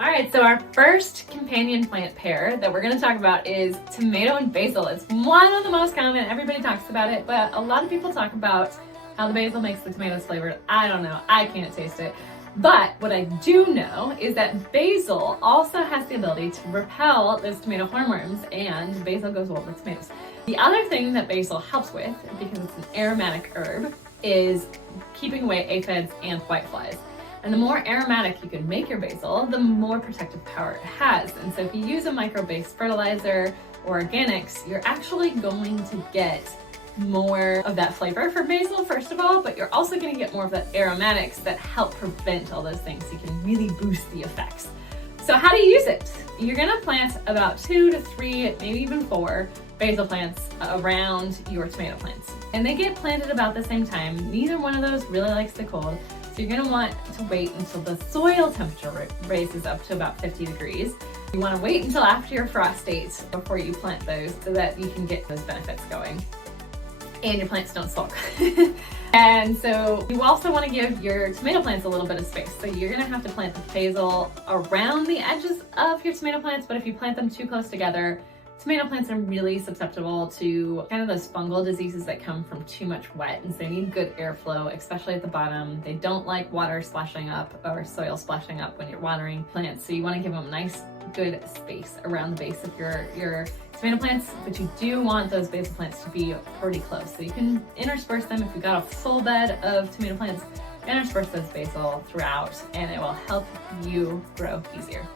All right, so our first companion plant pair that we're gonna talk about is tomato and basil. It's one of the most common, everybody talks about it, but a lot of people talk about how the basil makes the tomatoes flavored. I don't know, I can't taste it. But what I do know is that basil also has the ability to repel those tomato hornworms, and basil goes well with tomatoes. The other thing that basil helps with, because it's an aromatic herb, is keeping away aphids and whiteflies. And the more aromatic you can make your basil, the more protective power it has. And so if you use a micro-based fertilizer or organics, you're actually going to get more of that flavor for basil, first of all, but you're also going to get more of the aromatics that help prevent all those things. So you can really boost the effects. So how do you use it? You're going to plant about 2 to 3, maybe even 4 basil plants around your tomato plants. And they get planted about the same time. Neither one of those really likes the cold. So you're gonna want to wait until the soil temperature raises up to about 50 degrees. You wanna wait until after your frost date before you plant those so that you can get those benefits going and your plants don't sulk. And so you also wanna give your tomato plants a little bit of space. So you're gonna have to plant the basil around the edges of your tomato plants, but if you plant them too close together, tomato plants are really susceptible to kind of those fungal diseases that come from too much wet, and so they need good airflow, especially at the bottom. They don't like water splashing up or soil splashing up when you're watering plants, so you want to give them nice, good space around the base of your tomato plants, but you do want those basil plants to be pretty close. So you can intersperse them if you've got a full bed of tomato plants, intersperse those basil throughout, and it will help you grow easier.